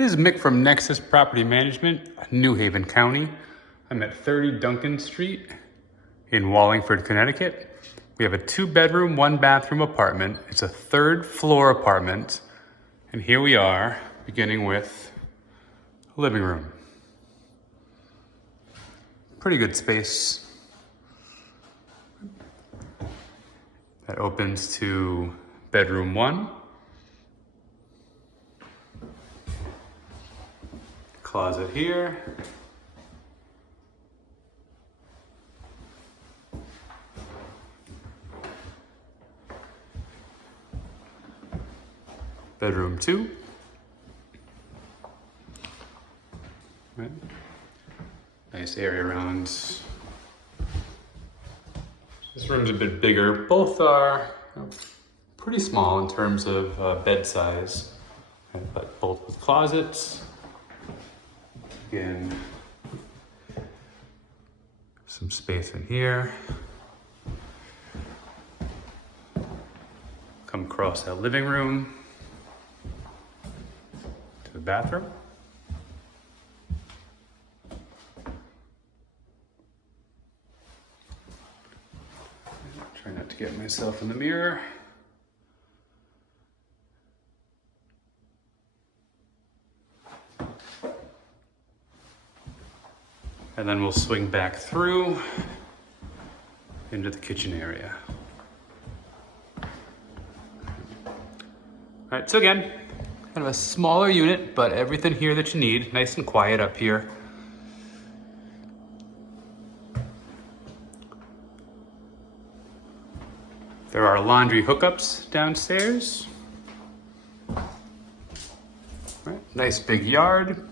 This is Mick from Nexus Property Management, New Haven County. I'm at 30 Duncan Street in Wallingford, Connecticut. We have a 2-bedroom, 1-bathroom apartment. It's a 3rd floor apartment. And here we are, beginning with a living room. Pretty good space. That opens to bedroom 1. Closet here. Bedroom 2. Right. Nice area around. This room's a bit bigger. Both are pretty small in terms of bed size, but both with closets. Again, some space in here. Come across that living room to the bathroom. Try not to get myself in the mirror. And then we'll swing back through into the kitchen area. All right, so again, kind of a smaller unit, but everything here that you need, nice and quiet up here. There are laundry hookups downstairs. All right, nice big yard.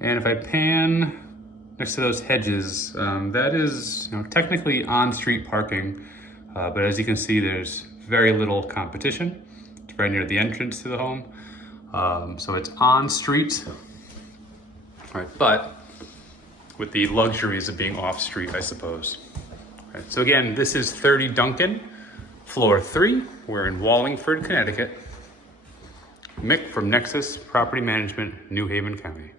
And if I pan next to those hedges, that is technically on-street parking, but as you can see, there's very little competition. It's very near the entrance to the home, so it's on-street, right? But with the luxuries of being off-street, I suppose. Right, so again, this is 30 Duncan, floor 3. We're in Wallingford, Connecticut. Mick from Nexus Property Management, New Haven County.